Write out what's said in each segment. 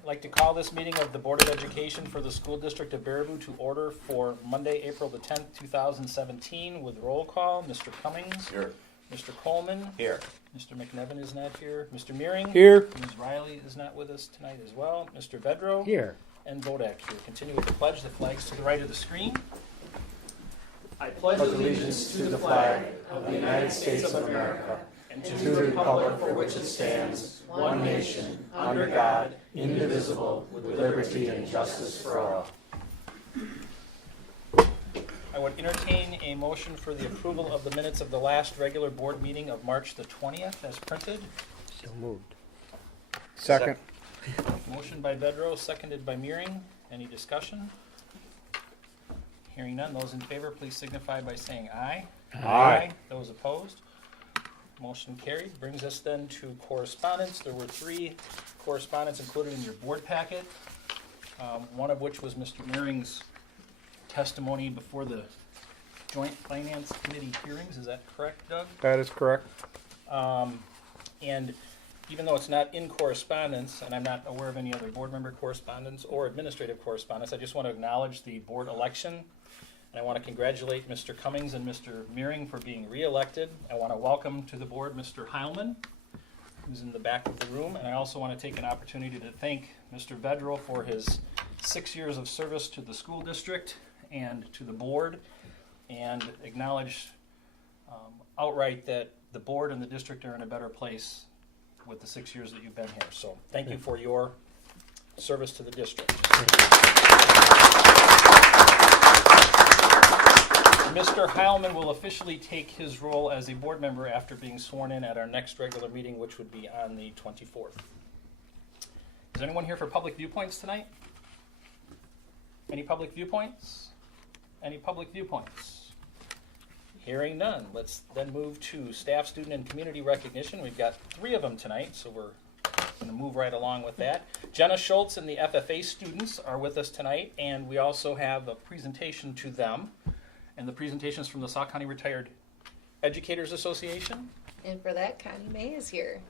I'd like to call this meeting of the Board of Education for the School District of Baraboo to order for Monday, April the 10th, 2017 with roll call. Mr. Cummings. Here. Mr. Coleman. Here. Mr. McNevin is not here. Mr. Meering. Here. Ms. Riley is not with us tonight as well. Mr. Vedro. Here. And Vodak here. Continue with the pledge. The flag's to the right of the screen. I pledge Allegiance to the flag of the United States of America and to the republic for which it stands, one nation, under God, indivisible, with liberty and justice for all. I would entertain a motion for the approval of the minutes of the last regular board meeting of March the 20th as printed. So moved. Second. Motion by Vedro, seconded by Meering. Any discussion? Hearing none. Those in favor, please signify by saying aye. Aye. Those opposed? Motion carried. Brings us then to correspondence. There were 3 correspondence included in your board packet, one of which was Mr. Meering's testimony before the Joint Finance Committee hearings. Is that correct, Doug? That is correct. And even though it's not in correspondence, and I'm not aware of any other board member correspondence or administrative correspondence, I just want to acknowledge the board election. And I want to congratulate Mr. Cummings and Mr. Meering for being re-elected. I want to welcome to the board Mr. Heilman, who's in the back of the room. And I also want to take an opportunity to thank Mr. Vedro for his 6 years of service to the school district and to the board, and acknowledge outright that the board and the district are in a better place with the 6 years that you've been here. So thank you for your service to the district. Mr. Heilman will officially take his role as a board member after being sworn in at our next regular meeting, which would be on the 24th. Is anyone here for public viewpoints tonight? Any public viewpoints? Any public viewpoints? Hearing none. Let's then move to staff, student, and community recognition. We've got 3 of them tonight, so we're going to move right along with that. Jenna Schultz and the FFA students are with us tonight, and we also have a presentation to them. And the presentation is from the Sauk County Retired Educators Association. And for that, Connie May is here.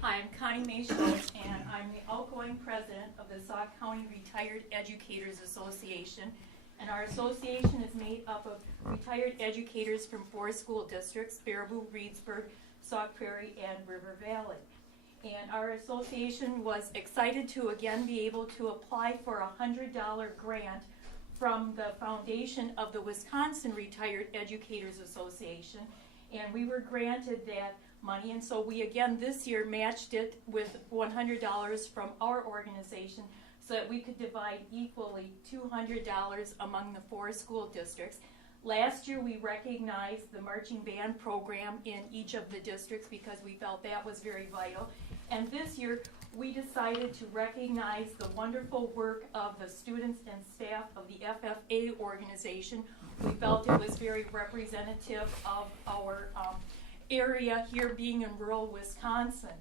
Hi, I'm Connie May Schultz, and I'm the outgoing president of the Sauk County Retired Educators Association. And our association is made up of retired educators from 4 school districts: Baraboo, Reedsburg, Sauk Prairie, and River Valley. And our association was excited to again be able to apply for a $100 grant from the foundation of the Wisconsin Retired Educators Association. And we were granted that money, and so we again this year matched it with $100 from our organization so that we could divide equally $200 among the 4 school districts. Last year we recognized the marching band program in each of the districts because we felt that was very vital. And this year we decided to recognize the wonderful work of the students and staff of the FFA organization. We felt it was very representative of our area here being in rural Wisconsin.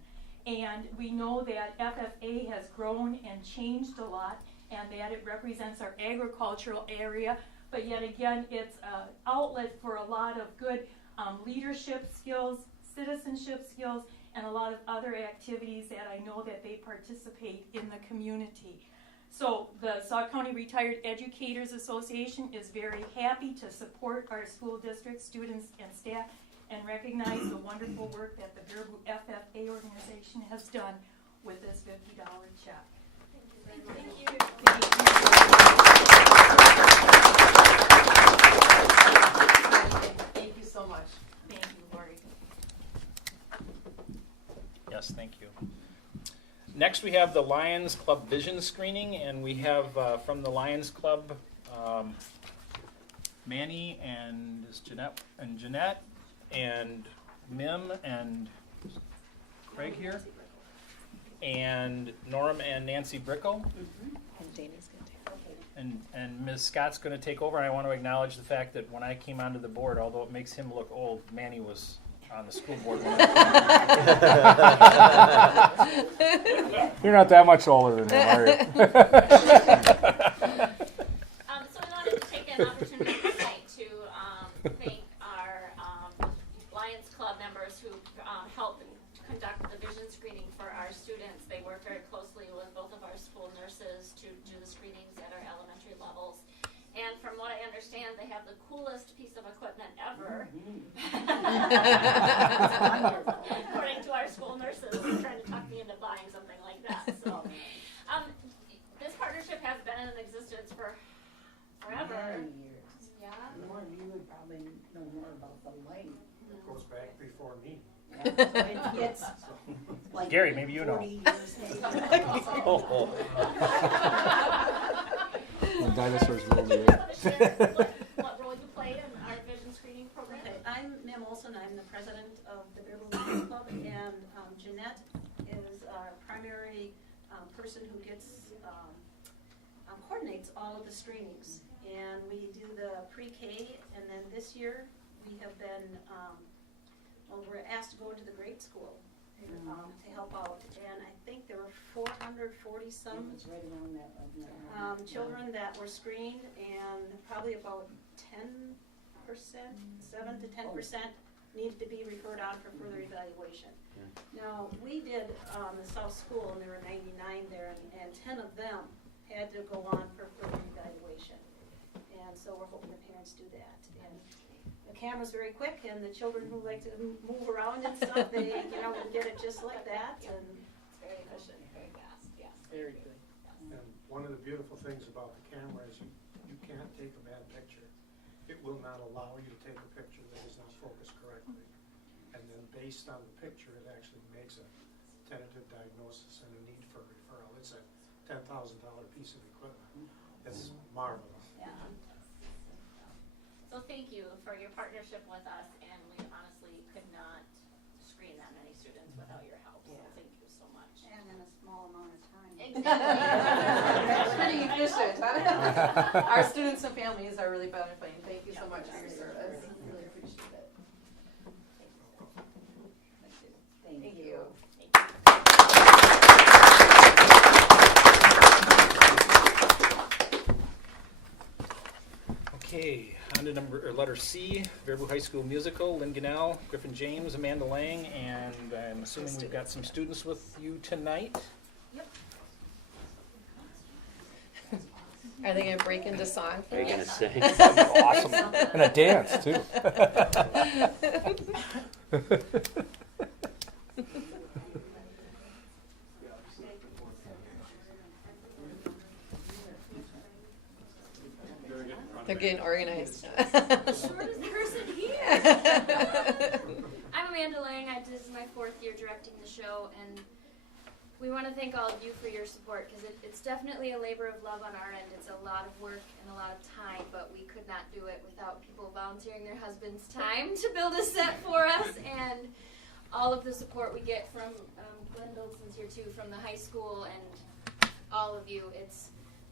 And we know that FFA has grown and changed a lot, and that it represents our agricultural area, but yet again it's an outlet for a lot of good leadership skills, citizenship skills, and a lot of other activities that I know that they participate in the community. So the Sauk County Retired Educators Association is very happy to support our school district students and staff and recognize the wonderful work that the Baraboo FFA organization has done with this $50 check. Thank you. Thank you so much. Thank you, Lori. Yes, thank you. Next we have the Lions Club vision screening, and we have from the Lions Club Manny and Jeanette and Mim and Craig here, and Norm and Nancy Brickle. And Dana's going to take And Ms. Scott's going to take over, and I want to acknowledge the fact that when I came onto the board, although it makes him look old, Manny was on the school board when You're not that much older than him, are you? So I wanted to take an opportunity tonight to thank our Lions Club members who help conduct the vision screening for our students. They work work very closely with both of our school nurses to do the screenings at our elementary levels. And from what I understand, they have the coolest piece of equipment ever. According to our school nurses, they're trying to talk me into buying something like that. So, this partnership has been in existence for forever. Many years. Yeah. More, you would probably know more about the light. It goes back before me. It's like Gary, maybe you know. 40 years maybe. Oh, When dinosaurs rolled Would you in. want to share what role you play in our vision screening program? Okay, I'm Mim Olson, I'm the president of the Beverly Hills Club, and Jeanette is our primary person who coordinates all of the screenings. And we do the pre-K, and then this year we have been, we're asked to go into the grade school to help out. And I think there were 440 some It's right around that, wasn't it? children that were screened, and probably about 10%, 7 to 10% needed to be referred on for further evaluation. Now, we did the South School, and there were 99 there, and 10 of them had to go on for further evaluation. And so we're hoping the parents do that. And the camera's very quick, and the children who like to move around and stuff, they, can get it just like that, and It's very efficient, very fast, yes. Very good. And one of the beautiful things about the camera is you can't take a bad picture. It will not allow you to take a picture that is not focused correctly. And then based on the picture, it actually makes a tentative diagnosis and a need for referral. It's a $10,000 piece of equipment. It's marvelous. Yeah. So thank you for your partnership with us, and we honestly could not screen that many students without your help, so thank you so much. and in a small amount of time. That's pretty Exactly. efficient. Huh? Our students and families are really benefiting. Thank you so much for your service. Really appreciate it. Thank you. okay, on to letter C, Verbu High School Musical, Lynn Gannell, Griffin James, Amanda Lang, and I'm assuming we've got some students with you tonight. Are they gonna break into song for Are you us? gonna sing? Awesome. And a dance, too. They're getting organized. Shortest person here. I'm Amanda Lang. This is my 4th year directing the show, and we want to thank all of you for your support, because it's definitely a labor of love on our end. It's a lot of work and a lot of time, but we could not do it without people volunteering their husbands' time to build a set for us, and all of the support we get from Glenn Bilson's here too, from the high school, and all of you.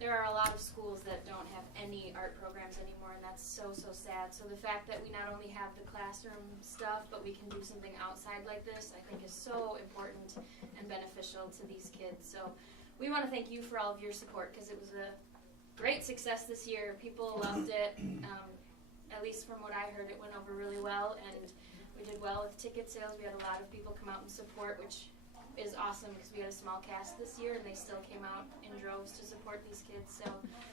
There are a lot of schools that don't have any art programs anymore, and that's so, so sad. So the fact that we not only have the classroom stuff, but we can do something outside like this, I think is so important and beneficial to these kids. So we want to thank you for all of your support, because it was a great success this year. People loved it. At least from what I heard, it went over really well, and we did well with ticket sales. We had a lot of people come out and support, which is awesome, because we had a small cast this year, and they still came out in droves to support these kids. So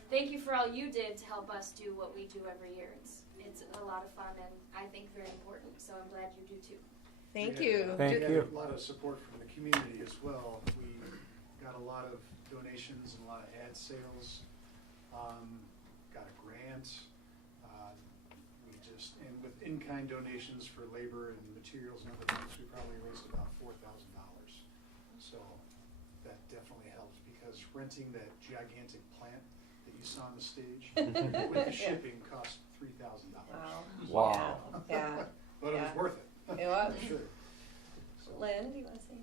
thank you for all you did to help us do what we do every year. It's a lot of fun, and I think very important, so I'm glad you do too. Thank We you. had- Thank we had you. a lot of support from the community as well. We got a lot of donations and a lot of ad sales. Got a grant. And with in-kind donations for labor and materials and other things, we probably raised about $4,000. So that definitely helps, because renting that gigantic plant that you saw on the stage with the shipping cost $3,000. Wow. Yeah. But it was worth it. It was. For sure. So, Lynn, do you want to say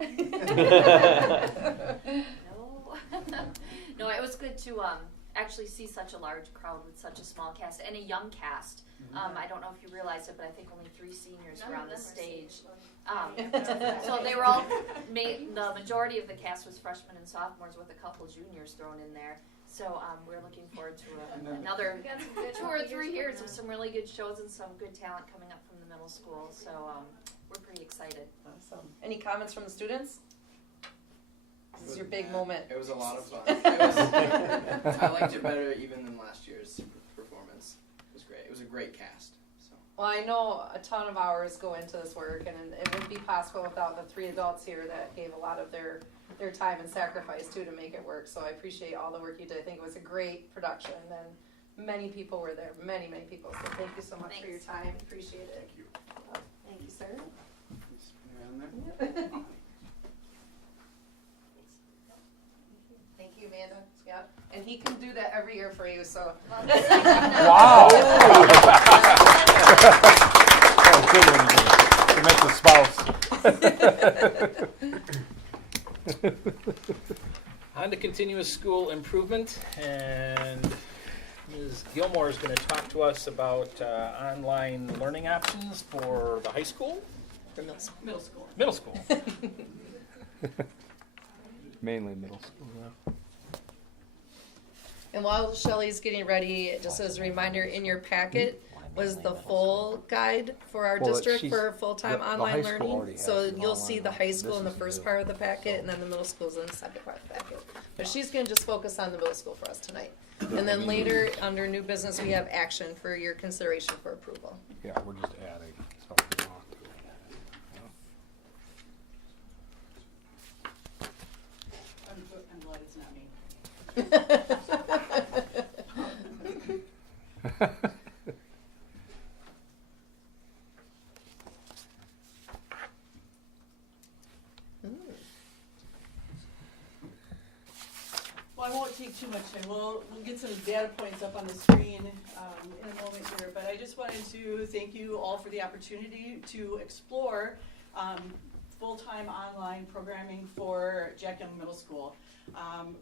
anything? No, it was good to actually see such a large crowd with such a small cast and a young cast. I don't know if you realized it, but I think only 3 seniors were on the stage. So they were all the majority of the cast was freshmen and sophomores, with a couple juniors thrown in there. So we're looking forward to another We got some good 2 or 3 years coming of some really good shows and some good talent coming up from the middle school. So we're pretty excited. Awesome. Any comments from the students? This is your big moment. It was a lot of fun. I liked it better even than last year's performance. It was great. It was a great cast. So. Well, I know a ton of hours go into this work, and it wouldn't be possible without the 3 adults here that gave a lot of their time and sacrifice too to make it work. So I appreciate all the work you did. I think it was a great production, and many people were there, many people. So thank you so much for your time. Appreciate it. Thank you. Thank you, sir. Thank you, Amanda. Yeah, and he can do that every year for you. So. Wow. Oh, good one, to make the spouse. On to continuous school improvement, and Ms. Gilmore is going to talk to us about online learning options for the high school? For middle school. Middle school. Mainly middle school, yeah. And while Shelley's getting ready, just as a reminder, in your packet was the full guide for our Well, district she's- for full-time the high online school learning. already has So it you'll all see on the it. high school in the This is first the- part of the packet, and then the middle school's in the second part of the packet. But she's gonna just focus on the middle school for us tonight. And then later, under new business, we have action for your consideration for approval. Yeah, we're just adding something on to I'm glad it's not me. it. Well, I won't take too much time. We'll get some data points up on the screen in a moment here, but I just wanted to thank you all for the opportunity to explore full-time online programming for Jack Young Middle School.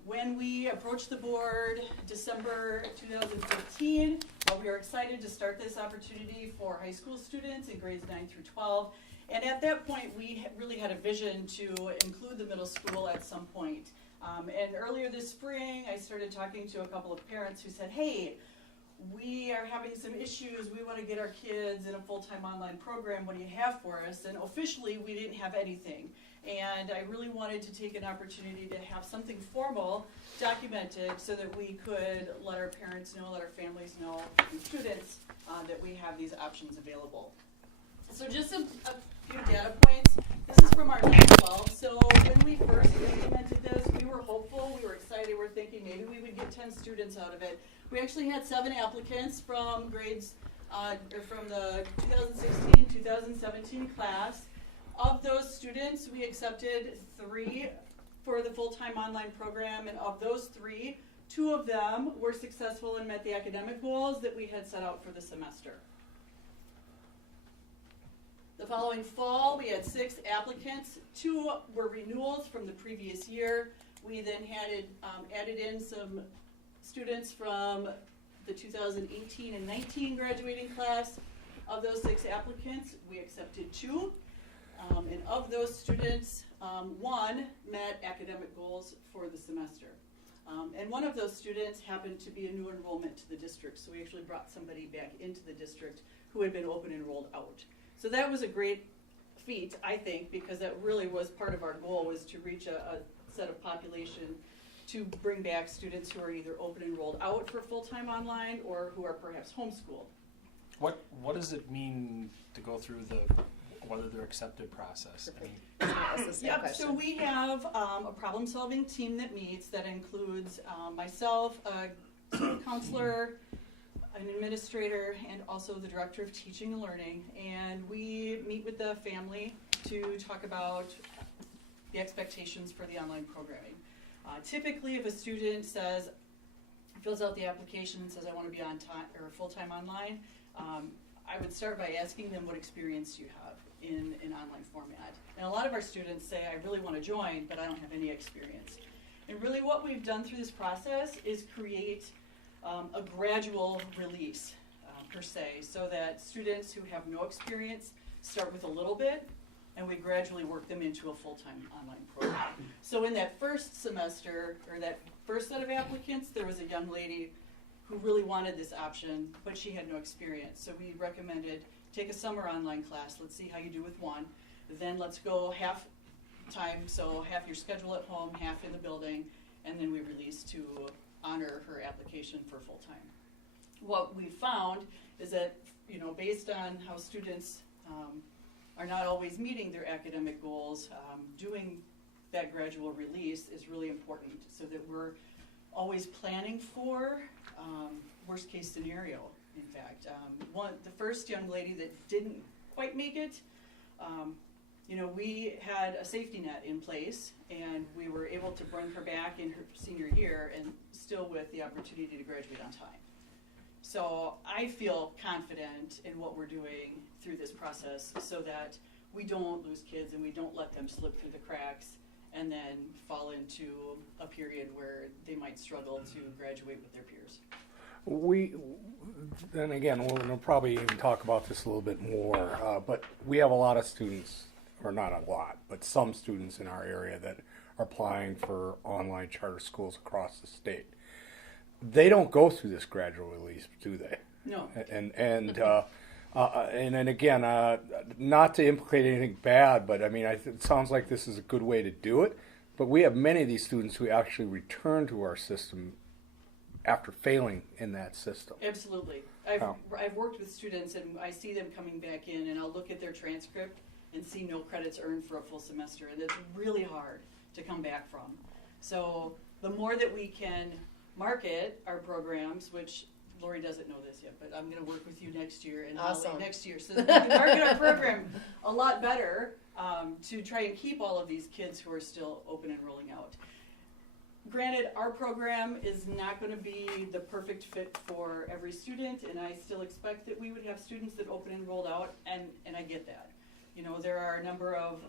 When we approached the board December 2015, we were excited to start this opportunity for high school students in grades 9 through 12. And at that point, we really had a vision to include the middle school at some point. And earlier this spring, I started talking to a couple of parents who said, hey, we are having some issues. We want to get our kids in a full-time online program. What do you have for us? And officially, we didn't have anything. And I really wanted to take an opportunity to have something formal documented so that we could let our parents know, let our families know, and students that we have these options available. So just a few data points. This is from our 9-12. So when we first implemented this, we were hopeful, we were excited, we were thinking maybe we would get 10 students out of it. We actually had 7 applicants from grades, from the 2016-2017 class. Of those students, we accepted 3 for the full-time online program, and of those 3, 2 of them were successful and met the academic goals that we had set out for the semester. The following fall, we had 6 applicants. 2 were renewals from the previous year. We then had added in some students from the 2018 and 19 graduating class. Of those 6 applicants, we accepted 2. And of those students, 1 met academic goals for the semester. And one of those students happened to be a new enrollment to the district, so we actually brought somebody back into the district who had been open enrolled out. So that was a great feat, I think, because that really was part of our goal, was to reach a set of population to bring back students who are either open enrolled out for full-time online or who are perhaps homeschooled. What does it mean to go through the whether they're accepted process? Yep, so we have a problem-solving team that meets that includes myself, a student counselor, an administrator, and also the director of teaching and learning. And we meet with the family to talk about the expectations for the online programming. Typically, if a student fills out the application and says, I want to be on time or full-time online, I would start by asking them what experience you have in an online format. And a lot of our students say, I really want to join, but I don't have any experience. And really what we've done through this process is create a gradual release, per se, so that students who have no experience start with a little bit, and we gradually work them into a full-time online program. So in that first semester, or that first set of applicants, there was a young lady who really wanted this option, but she had no experience. So we recommended take a summer online class. Let's see how you do with one. Then let's go time, so half your schedule at home, half in the building, and then we release to honor her application for full-time. What we found is that, you know, based on how students are not always meeting their academic goals, doing that gradual release is really important so that we're always planning for worst case scenario, in fact. The first young lady that didn't quite make it, you know, we had a safety net in place and we were able to bring her back in her senior year and still with the opportunity to graduate on time. So I feel confident in what we're doing through this process so that we don't lose kids and we don't let them slip through the cracks and then fall into a period where they might struggle to graduate with their peers. Then again, we'll probably even talk about this a little bit more, but we have a lot of students, or not a lot, but some students in our area that are applying for online charter schools across the state. They don't go through this gradual release, do they? No. And then again, not to implicate anything bad, but I mean, it sounds like this is a good way to do it. But we have many of these students who actually return to our system after failing in that system. Absolutely. I've worked with students and I see them coming back in and I'll look at their transcript and see no credits earned for a full semester, and it's really hard to come back from. So the more that we can market our programs, which Lori doesn't know this yet, but I'm going to work with you next year and Holly next year so that we can market our program a lot better to try and keep all of these kids who are still open and rolling out. Granted, our program is not going to be the perfect fit for every student, and I still expect that we would have students that open and rolled out, and I get that. You know, there are a number of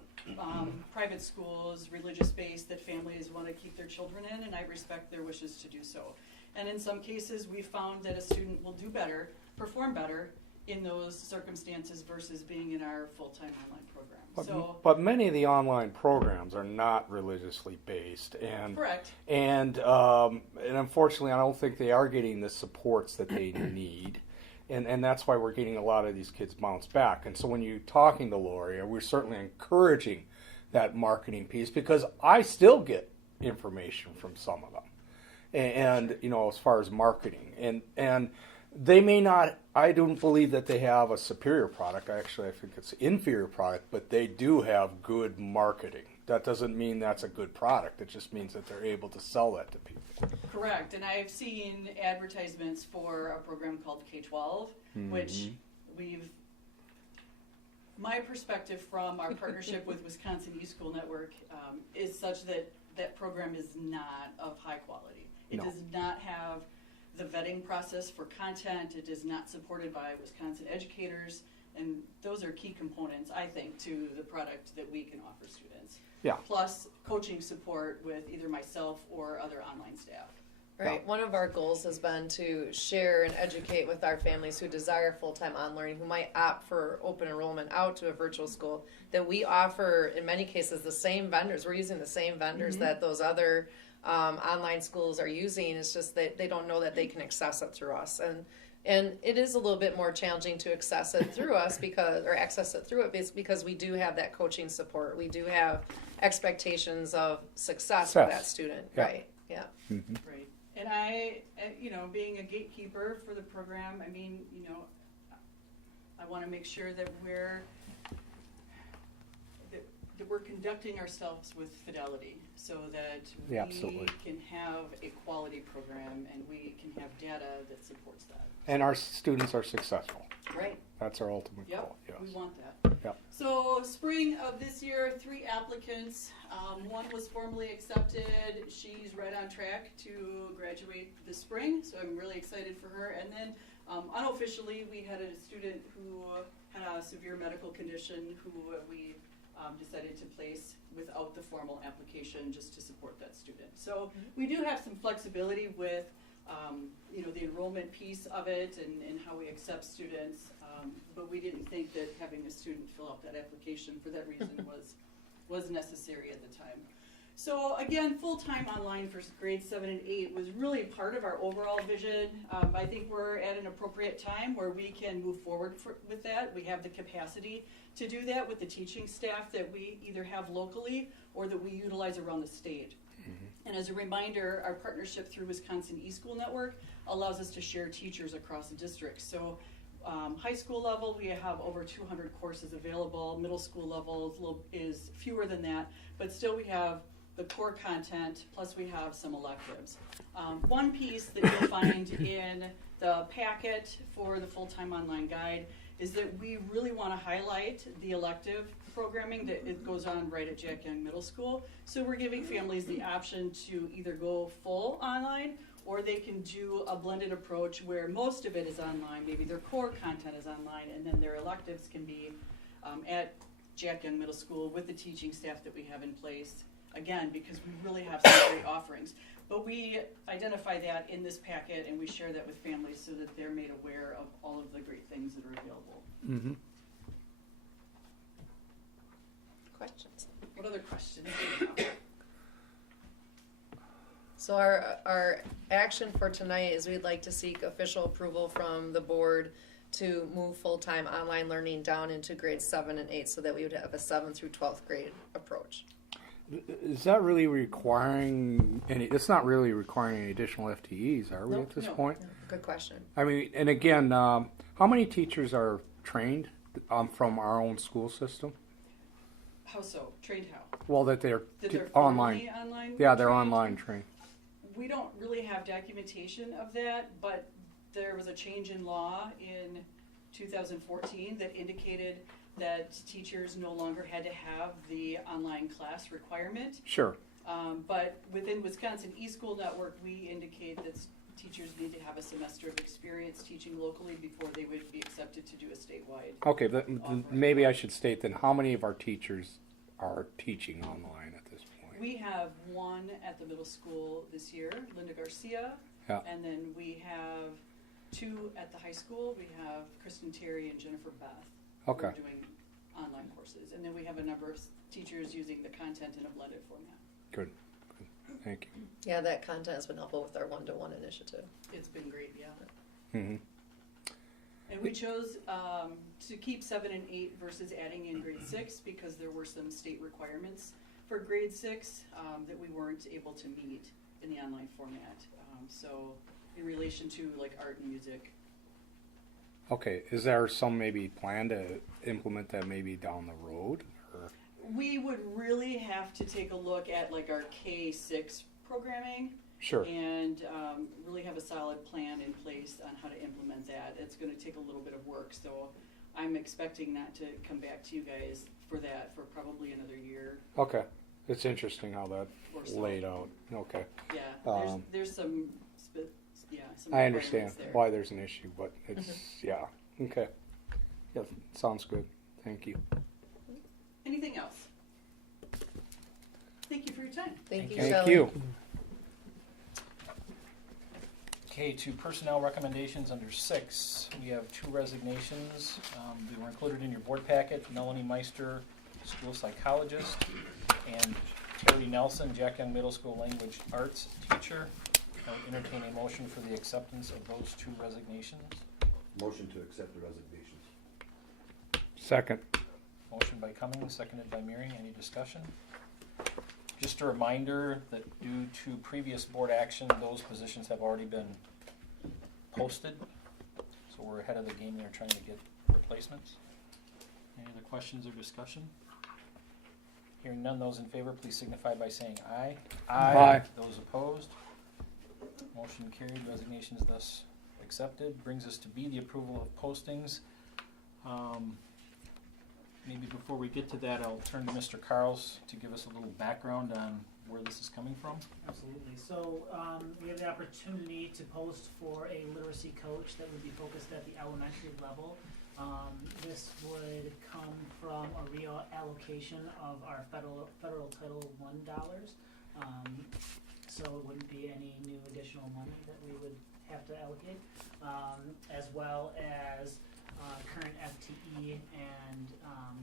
private schools, religious-based, that families want to keep their children in, and I respect their wishes to do so. And in some cases, we found that a student will do better, perform better in those circumstances versus being in our full-time online program. But many of the online programs are not religiously based, and correct. And unfortunately, I don't think they are getting the supports that they need. And that's why we're getting a lot of these kids bounce back. And so when you're talking to Lori, we're certainly encouraging that marketing piece, because I still get information from some of them. And you know, as far as marketing. And they may not, I don't believe that they have a superior product. I think it's an inferior product, but they do have good marketing. That doesn't mean that's a good product. It just means that they're able to sell that to people. Correct, and I've seen advertisements for a program called K-12, which my perspective from our partnership with Wisconsin eSchool Network is such that that program is not of high quality. It does not have the vetting process for content. It is not supported by Wisconsin educators, and those are key components, I think, to the product that we can offer students. Yeah. Plus coaching support with either myself or other online staff. Right. One of our goals has been to share and educate with our families who desire full-time on-learning, who might opt for open enrollment out to a virtual school, that we offer, in many cases, the same vendors. We're using the same vendors that those other online schools are using. It's just that they don't know that they can access it through us. And it is a little bit more challenging to access it through us because we do have that coaching support. We do have expectations of success for that student. Yeah. Right. Yeah. Mm-hmm. Right. And I, you know, being a gatekeeper for the program, I mean, you know, I want to make sure that we're conducting ourselves with fidelity so that we absolutely can have a quality program and we can have data that supports that. And our students are successful. Right. That's our ultimate goal. Yes. We want that. Yep. So spring of this year, 3 applicants. One was formally accepted. She's right on track to graduate this spring, so I'm really excited for her. And then unofficially, we had a student who had a severe medical condition who we decided to place without the formal application just to support that student. So we do have some flexibility with you know, the enrollment piece of it and how we accept students, but we didn't think that having a student fill out that application for that reason was necessary at the time. So again, full-time online for grades 7 and 8 was really part of our overall vision. I think we're at an appropriate time where we can move forward with that. We have the capacity to do that with the teaching staff that we either have locally or that we utilize around the state. And as a reminder, our partnership through Wisconsin eSchool Network allows us to share teachers across the district. So high school level, we have over 200 courses available. Middle school level is fewer than that, but still we have the core content, plus we have some electives. One piece that you'll find in the packet for the full-time online guide is that we really want to highlight the elective programming that it goes on right at Jack Young Middle School. So we're giving families the option to either go full online or they can do a blended approach where most of it is online, maybe their core content is online, and then their electives can be at Jack Young Middle School with the teaching staff that we have in place. Again, because we really have some great offerings. But we identify that in this packet and we share that with families so that they're made aware of all of the great things that are available. Mm-hmm. Questions? What other questions? So our action for tonight is we'd like to seek official approval from the board to move full-time online learning down into grades 7 and 8 so that we would have a 7th through 12th grade approach. Is that really requiring any? It's not really requiring any additional FTEs, are we, No, at this no. point? Good question. I mean, and again, how many teachers are trained from our own school system? How so? Trained how? Well, that they're That they're online. formally online. Yeah, they're trained? online trained. We don't really have documentation of that, but there was a change in law in 2014 that indicated that teachers no longer had to have the online class requirement. Sure. But within Wisconsin eSchool Network, we indicate that teachers need to have a semester of experience teaching locally before they would be accepted to do a statewide. Okay, maybe I should state then how many of our teachers are teaching online at this point? We have one at the middle school this year, Linda Garcia. Yeah. And then we have two at the high school. We have Kristen Terry and Jennifer Beth. Okay. Who are doing online courses. And then we have a number of teachers using the content in a blended format. Good. Thank you. Yeah, that content has been helpful with our one-to-one initiative. It's been great, yeah. Mm-hmm. And we chose to keep 7 and 8 versus adding in grade 6 because there were some state requirements for grade 6 that we weren't able to meet in the online format. So in relation to like art and music. Okay, is there some maybe plan to implement that maybe down the road? Or? We would really have to take a look at like our K-6 programming. Sure. And really have a solid plan in place on how to implement that. It's going to take a little bit of work, so I'm expecting that to come back to you guys for that for probably another year. Okay, it's interesting how that Or so. laid out. Okay, Yeah, there's some some I understand requirements there. why there's an issue, but it's yeah. Okay, yeah, sounds good. Thank you. Anything else? Thank you for your time. Thank you, Thank Shelley. you. Okay, to personnel recommendations under 6, we have 2 resignations. They were included in your board packet. Melanie Meister, school psychologist, and Terry Nelson, Jack Young Middle School language arts teacher. I would entertain a motion for the acceptance of those 2 resignations. Motion to accept the resignations. Second. Motion by Cummings, seconded by Mearing. Any discussion? Just a reminder that due to previous board action, those positions have already been posted. So we're ahead of the game there trying to get replacements. Any other questions or discussion? Hearing none, those in favor, please signify by saying aye. Aye. Those opposed? Motion carried. Resignation is thus accepted. Brings us to B, the approval of postings. Maybe before we get to that, I'll turn to Mr. Carls to give us a little background on where this is coming from. Absolutely. So we have the opportunity to post for a literacy coach that would be focused at the elementary level. This would come from a reallocation of our federal Title I dollars. So it wouldn't be any new additional money that we would have to allocate, as well as current FTE and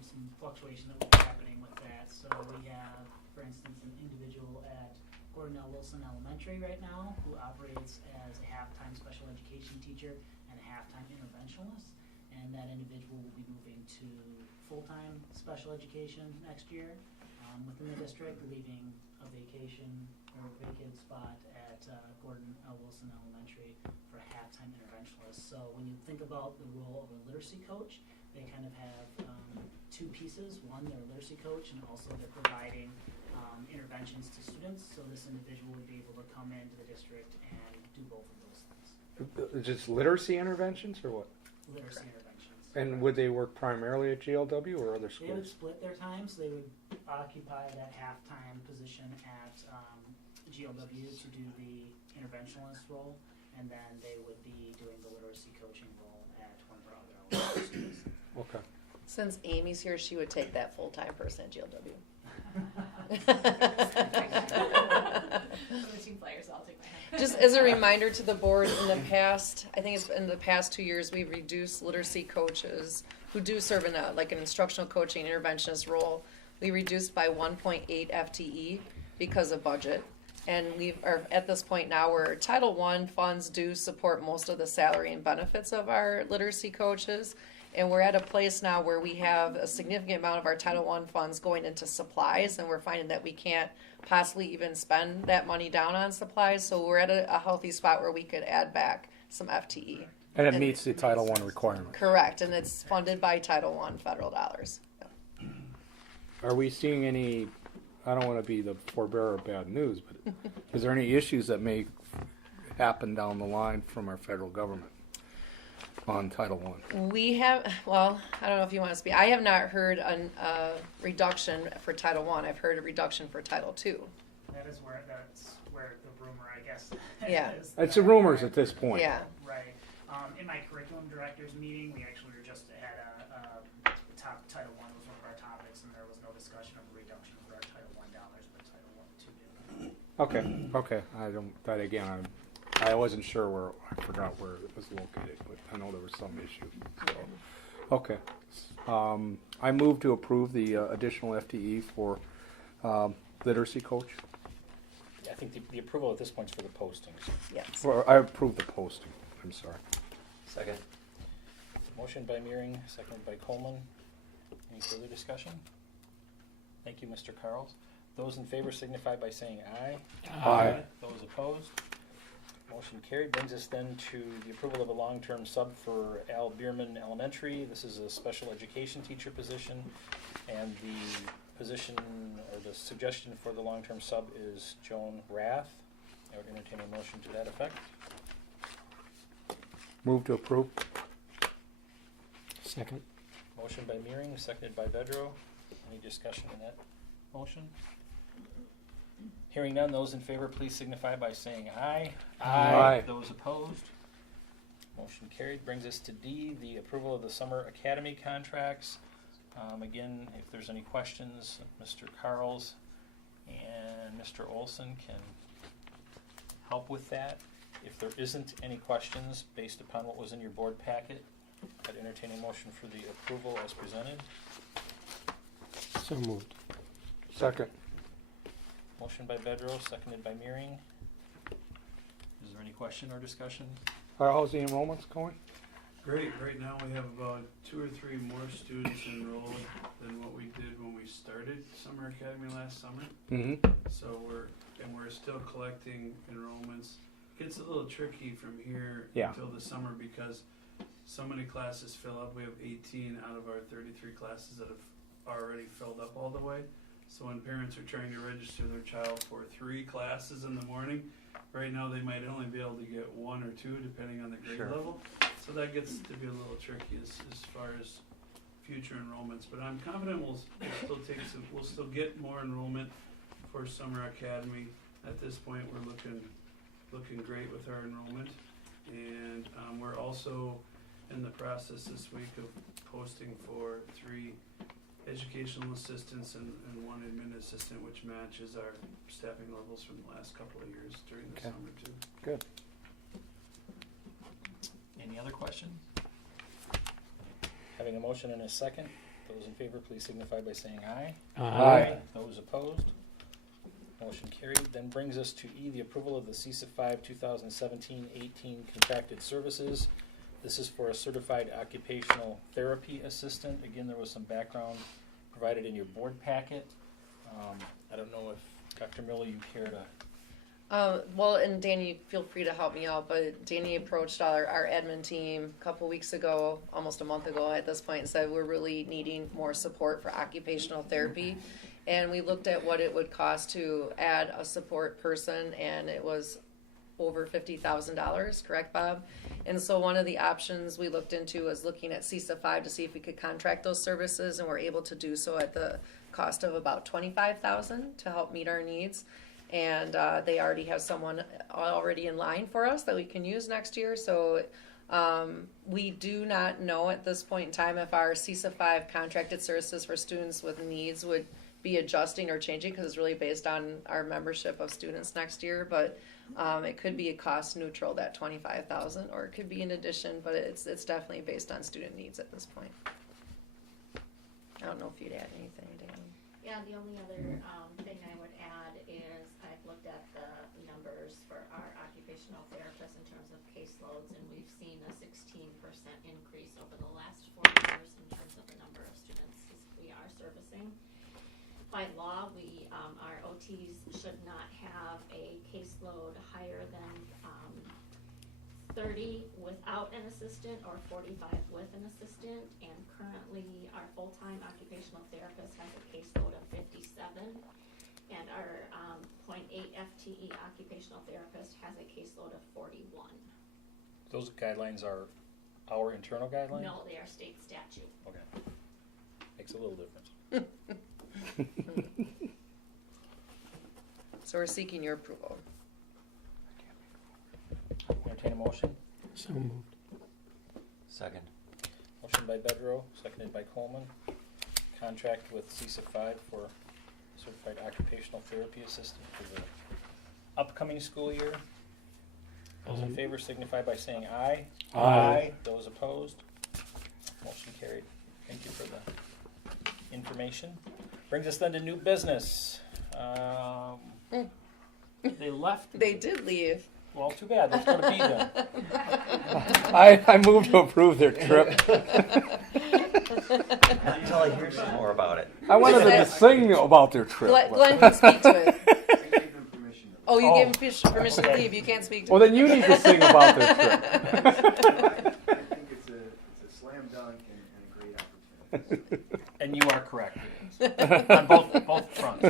some fluctuation that will be happening with that. So we have, for instance, an individual Wilson Elementary right now, who operates as a half-time special education teacher and a half-time interventionist. And that individual will be moving to full-time special education next year within the district, leaving a vacant spot at Gordon L. Wilson Elementary for a half-time interventionist. So when you think about the role of a literacy coach, they kind of have two pieces. One, they're a literacy coach, and also they're providing interventions to students. So this individual would be able to come into the district and do both of those things. Just literacy interventions or what? Literacy interventions. And would they work primarily at GLW or other They would schools? split their times. They would occupy that half-time position at GLW to do the interventionalist role, and then they would be doing the literacy coaching role at one of our other elementary schools. Okay. Since Amy's here, she would take that full-time person at GLW. Switching players, I'll take my hand. Just as a reminder to the board, in the past, I think it's in the past 2 years, we've reduced literacy coaches who do serve in an instructional coaching interventionist role. We reduced by 1.8 FTE because of budget. And we are at this point now where Title I funds do support most of the salary and benefits of our literacy coaches. And we're at a place now where we have a significant amount of our Title I funds going into supplies, and we're finding that we can't possibly even spend that money down on supplies. So we're at a healthy spot where we could add back some FTE. And it meets the Title I requirement. Correct, and it's funded by Title I federal dollars. Are we seeing any, I don't want to be the forebearer of bad news, but is there any issues that may happen down the line from our federal government on Title I? We have, well, I don't know if you want to speak. I have not heard a reduction for Title I. I've heard a reduction for Title II. That's where the rumor, I guess, Yeah. is. It's the rumors at this point. Yeah. Right. In my curriculum directors meeting, we actually were just had a top Title I was one of our topics, and there was no discussion of a reduction for our Title I dollars, but Title II did. Okay. I wasn't sure where, I forgot where it was located, but I know there was some issue. So, okay. I move to approve the additional FTE for literacy coach. I think the approval at this point is for the postings. Yes. Or I approve the posting. I'm sorry. Second. Motion by Meering, seconded by Coleman. Any further discussion? Thank you, Mr. Carls. Those in favor signify by saying aye. Aye. Those opposed? Motion carried. Brings us then to the approval of a long-term sub for Al Bierman Elementary. This is a special education teacher position, and the position or the suggestion for the long-term sub is Joan Rath. I would entertain a motion to that effect. Move to approve. Second. Motion by Meering, seconded by Vedro. Any discussion on that motion? Hearing none, those in favor please signify by saying aye. Aye. Those opposed? Motion carried. Brings us to D, the approval of the summer academy contracts. Again, if there's any questions, Mr. Carls and Mr. Olson can help with that. If there isn't any questions based upon what was in your board packet, I'd entertain a motion for the approval as presented. So moved. Second. Motion by Bedro, seconded by Meering. Is there any question or discussion? How's the enrollments going? Great. Right now we have about 2 or 3 more students enrolled than what we did when we started Summer Academy last summer. Mm-hmm. So we're still collecting enrollments. Gets a little tricky from here until the summer because so many classes fill up. We have 18 out of our 33 classes that have already filled up all the way. So when parents are trying to register their child for 3 classes in the morning, right now they might only be able to get 1 or 2 depending on the grade level. So that gets to be a little tricky as far as future enrollments. But I'm confident we'll still get more enrollment for Summer Academy. At this point, we're looking great with our enrollment, and we're also in the process this week of posting for 3 educational assistants and 1 admin assistant, which matches our staffing levels from the last couple of years during the summer too. Good. Any other questions? Having a motion and a second, those in favor please signify by saying aye. Aye. Those opposed? Motion carried. Then brings us to E, the approval of the CESA 5 2017-18 contracted services. This is for a certified occupational therapy assistant. Again, there was some background provided in your board packet. I don't know if Dr. Miller, you care to. Well, and Danny, feel free to help me out, but Danny approached our admin team a couple weeks ago, almost a month ago at this point, and said we're really needing more support for occupational therapy. And we looked at what it would cost to add a support person, and it was over $50,000, correct, Bob? And so one of the options we looked into was looking at CESA 5 to see if we could contract those services, and we're able to do so at the cost of about $25,000 to help meet our needs. And they already have someone already in line for us that we can use next year. So we do not know at this point in time if our CESA 5 contracted services for students with needs would be adjusting or changing, because it's really based on our membership of students next year. But it could be a cost neutral, that $25,000, or it could be in addition, but it's definitely based on student needs at this point. I don't know if you'd add anything, Danny. Yeah, the only other thing I would add is I've looked at the numbers for our occupational therapists in terms of caseloads, and we've seen a 16% increase over the last 4 years in terms of the number of students we are servicing. By law, our OTs should not have a caseload higher than 30 without an assistant or 45 with an assistant, and currently our full-time occupational therapist has a caseload of 57, and our .8 FTE occupational therapist has a caseload of 41. Those guidelines are our internal guidelines? No, they are state statute. Okay. Makes a little difference. So we're seeking your approval. Entertain a motion. So moved. Second. Motion by Bedrow, seconded by Coleman. Contract with CESA 5 for certified occupational therapy assistant for the upcoming school year. Those in favor signify by saying aye. Aye. Those opposed? Motion carried. Thank you for the information. Brings us then to new business. They left. They did leave. Well, too bad. Let's go to B then. I move to approve their trip. Not until I hear some more about it. I wanted them to sing about their trip. Glenn can speak to it. I gave them permission. Oh, you gave him permission to leave. You can't speak to Well, it. then you need to sing about their trip. I think it's a slam dunk and a great opportunity. And you are correct. On both fronts.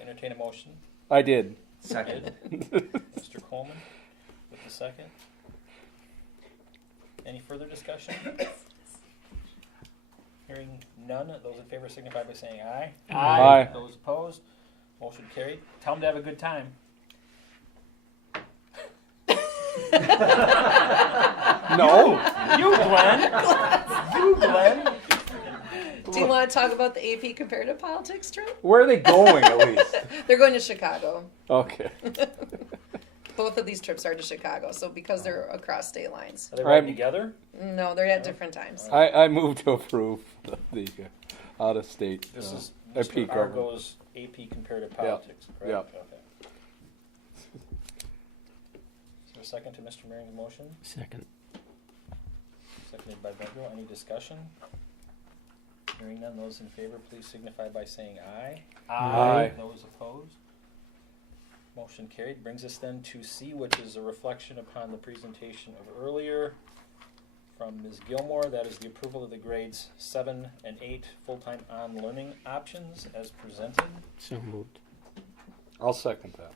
Entertain a motion. I did. Second. Mr. Coleman with the second. Any further discussion? Hearing none, those in favor signify by saying aye. Aye. Those opposed, motion carried. Tell them to have a good time. No. You, Glenn. You, Glenn. Do you want to talk about the AP comparative politics trip? Where are they going, at least? They're going to Chicago. Okay. Both of these trips are to Chicago, so because they're across state lines. Are they riding together? No, they're at different times. I move to approve the out-of-state This is AP Mr. government. Argo's AP comparative politics, correct? Yep. Okay. Is there a second to Mr. Maring's motion? Second. Seconded by Bedrow. Any discussion? Hearing none, those in favor, please signify by saying aye. Aye. Those opposed? Motion carried. Brings us then to C, which is a reflection upon the presentation of earlier from Ms. Gilmore. That is the approval of the grades 7 and 8 full-time on learning options as presented. So moved. I'll second that.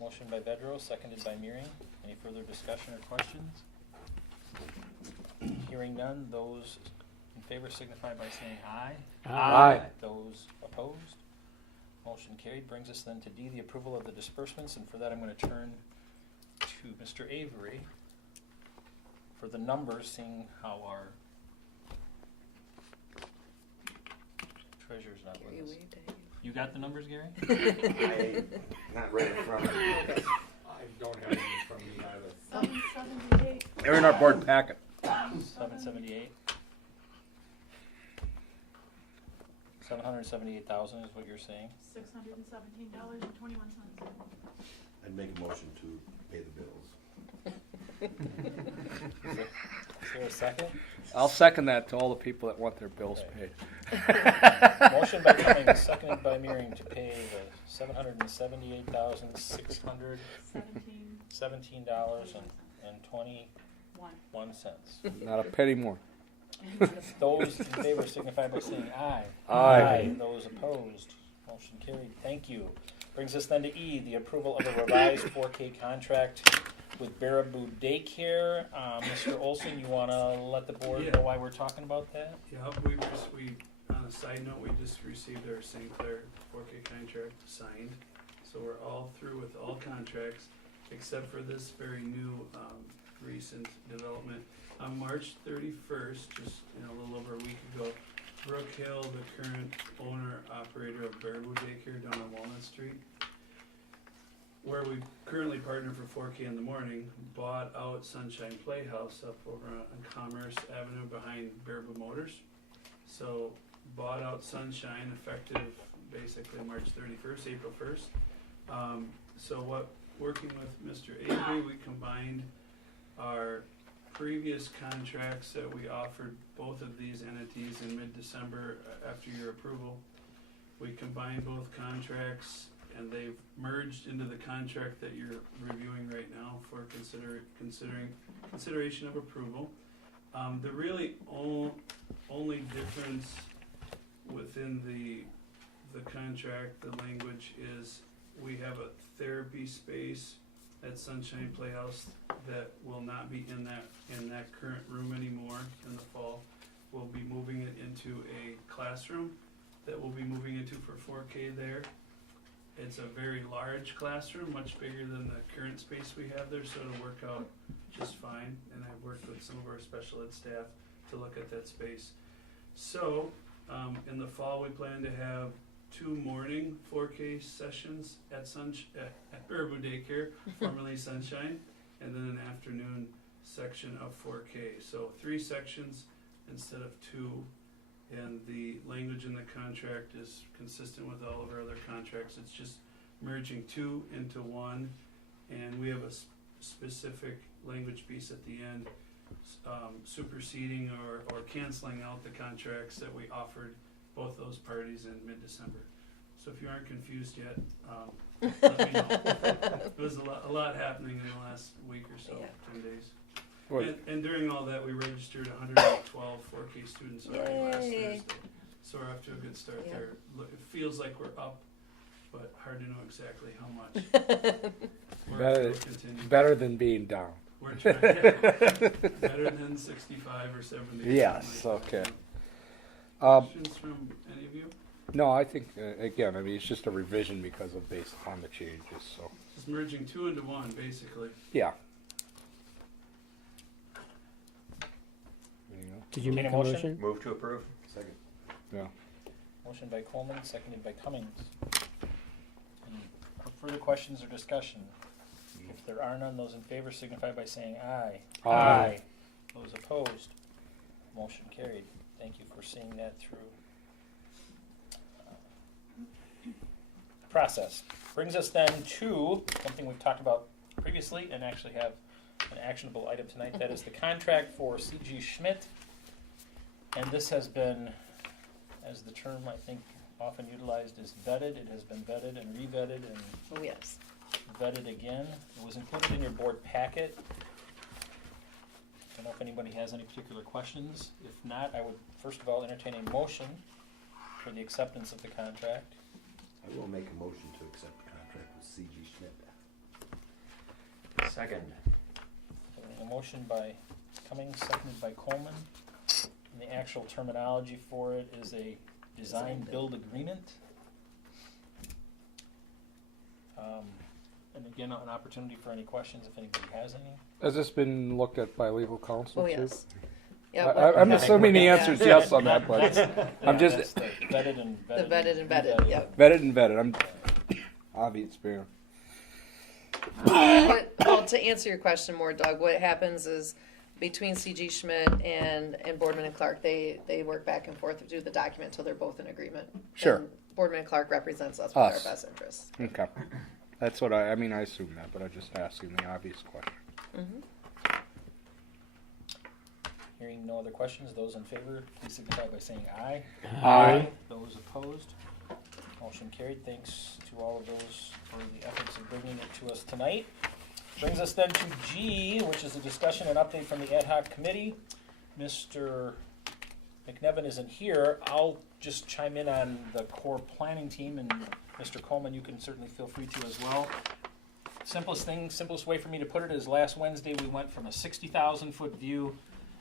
Motion by Bedrow, seconded by Meering. Any further discussion or questions? Hearing none, those in favor signify by saying aye. Aye. Those opposed? Motion carried. Brings us then to D, the approval of the disbursements, and for that I'm going to turn to Mr. Avery for the numbers, seeing how our treasurer's not with us. You got the numbers, Gary? I'm not right in front of me. I don't have it in front of me either. 778. They're in our board packet. 778. $778,000 is what you're saying? $617.21. I'd make a motion to pay the bills. Is there a second? I'll second that to all the people that want their bills paid. Motion by Cummings, seconded by Meering to pay the $778,617.21. Not a penny more. Those in favor signify by saying aye. Aye. Those opposed, motion carried. Thank you. Brings us then to E, the approval of a revised 4K contract with Baraboo Daycare. Mr. Olson, you want to let the board know why we're talking about that? Yeah, we on a side note, we just received our St. Clair 4K contract signed. So we're all through with all contracts, except for this very new, recent development. On March 31st, just a little over a week ago, Brooke Hill, the current owner-operator of Baraboo Daycare down on Walnut Street, where we currently partner for 4K in the morning, bought out Sunshine Playhouse up over on Commerce Avenue behind Baraboo Motors. So bought out Sunshine effective basically March 31st, April 1st. So working with Mr. Avery, we combined our previous contracts that we offered both of these entities in mid-December after your approval. We combined both contracts and they've merged into the contract that you're reviewing right now for consideration of approval. The really only difference within the contract, the language, is we have a therapy space at Sunshine Playhouse that will not be in that current room anymore in the fall. We'll be moving it into a classroom that we'll be moving into for 4K there. It's a very large classroom, much bigger than the current space we have there, so it'll work out just fine. And I've worked with some of our special ed staff to look at that space. So, in the fall, we plan to have 2 morning 4K sessions at Baraboo Daycare, formerly Sunshine, and then an afternoon section of 4K. So 3 sections instead of 2. And the language in the contract is consistent with all of our other contracts. It's just merging 2 into 1, and we have a specific language piece at the end, superseding or canceling out the contracts that we offered both those parties in mid-December. So if you aren't confused yet, let me know. There was a lot happening in the last week or so, 10 days. And during all that, we registered 112 4K students already last Thursday. So we're off to a good start there. Look, it feels like we're up, but hard to know exactly how much. Better than being down. We're trying, better than 65 or 70. Yes, okay. Questions from any of you? No, I think, again, it's just a revision because of based on the changes, so. Just merging 2 into 1, basically. Yeah. Did you make a motion? Move to approve. Second. Yeah. Motion by Coleman, seconded by Cummings. Any further questions or discussion? If there are none, those in favor signify by saying aye. Aye. Those opposed, motion carried. Thank you for seeing that through. Process. Brings us then to something we've talked about previously and actually have an actionable item tonight. That is the contract for C.G. Schmidt. And this has been, as the term I think often utilized, is vetted. It has been vetted and revetted and vetted again. It was included in your board packet. I don't know if anybody has any particular questions. If not, I would first of all entertain a motion for the acceptance of the contract. I will make a motion to accept the contract with C.G. Schmidt. Second. A motion by Cummings, seconded by Coleman. And the actual terminology for it is a design-build agreement. And again, an opportunity for any questions if anybody has any. Has this been looked at by legal counsel? Oh, too? yes. I'm assuming the answer is yes on that, but I'm just. Vetted and vetted. The vetted and vetted, yeah. Vetted and vetted. I'm obvious, fair. Well, to answer your question more, Doug, what happens is between CG Schmidt and Boardman and Clark, they work back and forth to do the document until they're both in agreement. Sure. And Boardman and Clark represents us with our best interests. Okay. That's what I mean, I assume that, but I'm just asking the obvious question. Mm-hmm. Hearing no other questions, those in favor, please signify by saying aye. Aye. Those opposed, motion carried. Thanks to all of those for the efforts of bringing it to us tonight. Brings us then to G, which is a discussion and update from the ad hoc committee. Mr. McNevin isn't here. I'll just chime in on the core planning team, and Mr. Coleman, you can certainly feel free to as well. Simplest way for me to put it is last Wednesday we went from a 60,000 foot view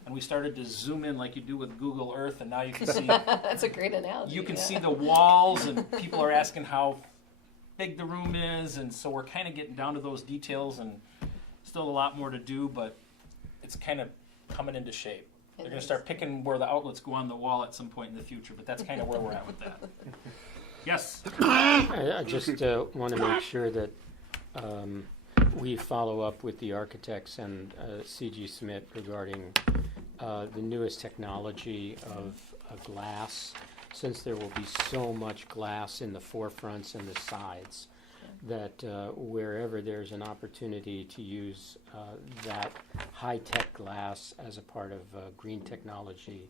and we started to zoom in like you do with Google Earth, and now you can see. That's a great analogy. You can see the walls, and people are asking how big the room is, and so we're kind of getting down to those details, and still a lot more to do, but it's kind of coming into shape. They're going to start picking where the outlets go on the wall at some point in the future, but that's kind of where we're at with that. Yes? I just want to make sure that we follow up with the architects and CG Schmidt regarding the newest technology of glass, since there will be so much glass in the forefronts and the sides, that wherever there's an opportunity to use that high-tech glass as a part of green technology,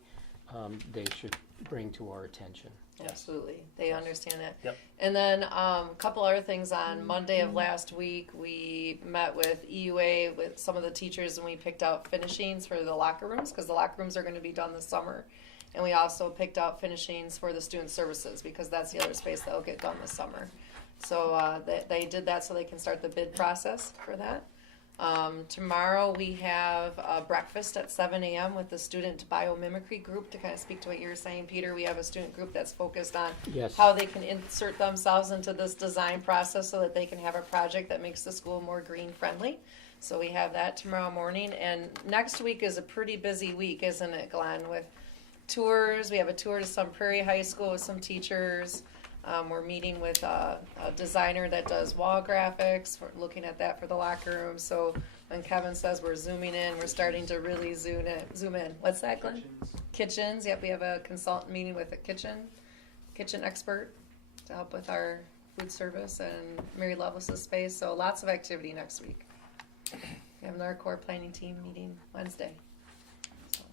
they should bring to our attention. Absolutely. They understand that. Yep. And then a couple other things. On Monday of last week, we met with EUA with some of the teachers, and we picked out finishings for the locker rooms, because the locker rooms are going to be done this summer. And we also picked out finishings for the student services, because that's the other space that will get done this summer. So they did that so they can start the bid process for that. Tomorrow we have a breakfast at 7 a.m. with the student biomimicry group to kind of speak to what you were saying, Peter. We have a student group that's focused on how they can insert themselves into this design process so that they can have a project that makes the school more green friendly. So we have that tomorrow morning. And next week is a pretty busy week, isn't it, Glenn, with tours. We have a tour to Sun Prairie High School with some teachers. We're meeting with a designer that does wall graphics. We're looking at that for the locker room. So when Kevin says we're zooming in, we're starting to really zoom in. What's that, Glenn? Kitchens. Yep, we have a consultant meeting with a kitchen expert to help with our food service and Mary Lovelace's space. So lots of activity next week. We have another core planning team meeting Wednesday. So.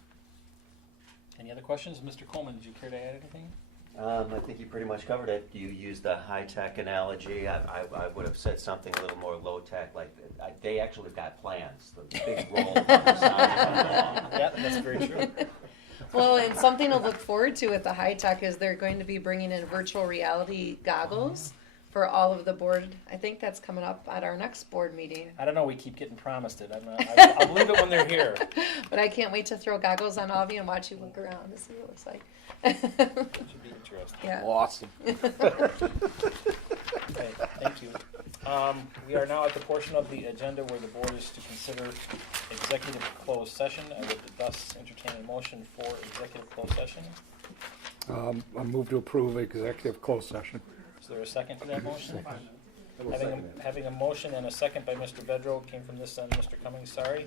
Any other questions? Mr. Coleman, did you care to add anything? I think you pretty much covered it. You used the high-tech analogy. I would have said something a little more low-tech, like they actually got plans. The big roll. Yeah, that's very true. Well, and something to look forward to with the high-tech is they're going to be bringing in virtual reality goggles for all of the board. I think that's coming up at our next board meeting. I don't know. We keep getting promised it. I'll believe it when they're here. But I can't wait to throw goggles on all of you and watch you look around to see what it looks like. Should be interesting. Yeah. Awesome. Okay, thank you. We are now at the portion of the agenda where the board is to consider executive closed session. I would thus entertain a motion for executive closed session. I move to approve executive closed session. Is there a second to that motion? Having a motion and a second by Mr. Vedro, came from this end, Mr. Cummings, sorry.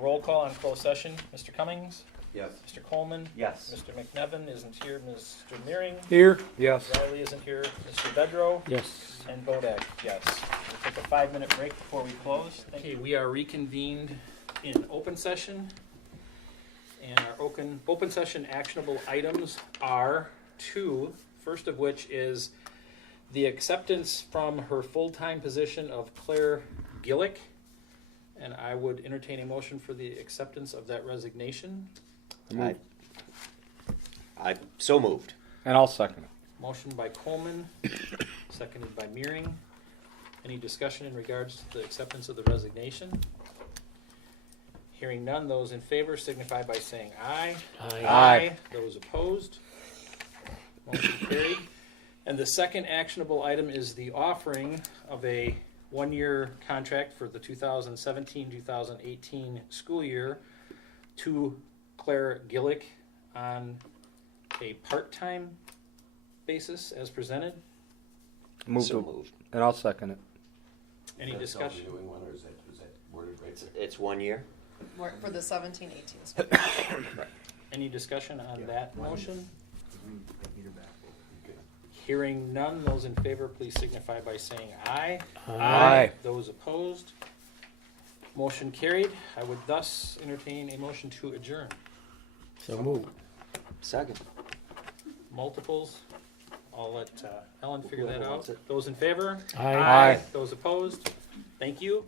Roll call on closed session. Mr. Cummings? Yes. Mr. Coleman? Yes. Mr. McNevin isn't here. Mr. Meering? Here? Yes. Riley isn't here. Mr. Vedro? Yes. And Bodak, yes. We'll take a 5-minute break before we close. Okay, we are reconvened in open session. And our open session actionable items are 2, first of which is the acceptance from her full-time position of Claire Gillick. And I would entertain a motion for the acceptance of that resignation. I so moved. And I'll second it. Motion by Coleman, seconded by Meering. Any discussion in regards to the acceptance of the resignation? Hearing none, those in favor signify by saying aye. Aye. Those opposed? Motion carried. And the second actionable item is the offering of a 1-year contract for the 2017-2018 school year to Claire Gillick on a part-time basis as presented. Moved. And I'll second it. Any discussion? It's 1 year. for the 17-18 school. Any discussion on that motion? Hearing none, those in favor, please signify by saying aye. Aye. Those opposed? Motion carried. I would thus entertain a motion to adjourn. So move. Second. Multiples. I'll let Ellen figure that out. Those in favor? Aye. Aye. Those opposed? Thank you.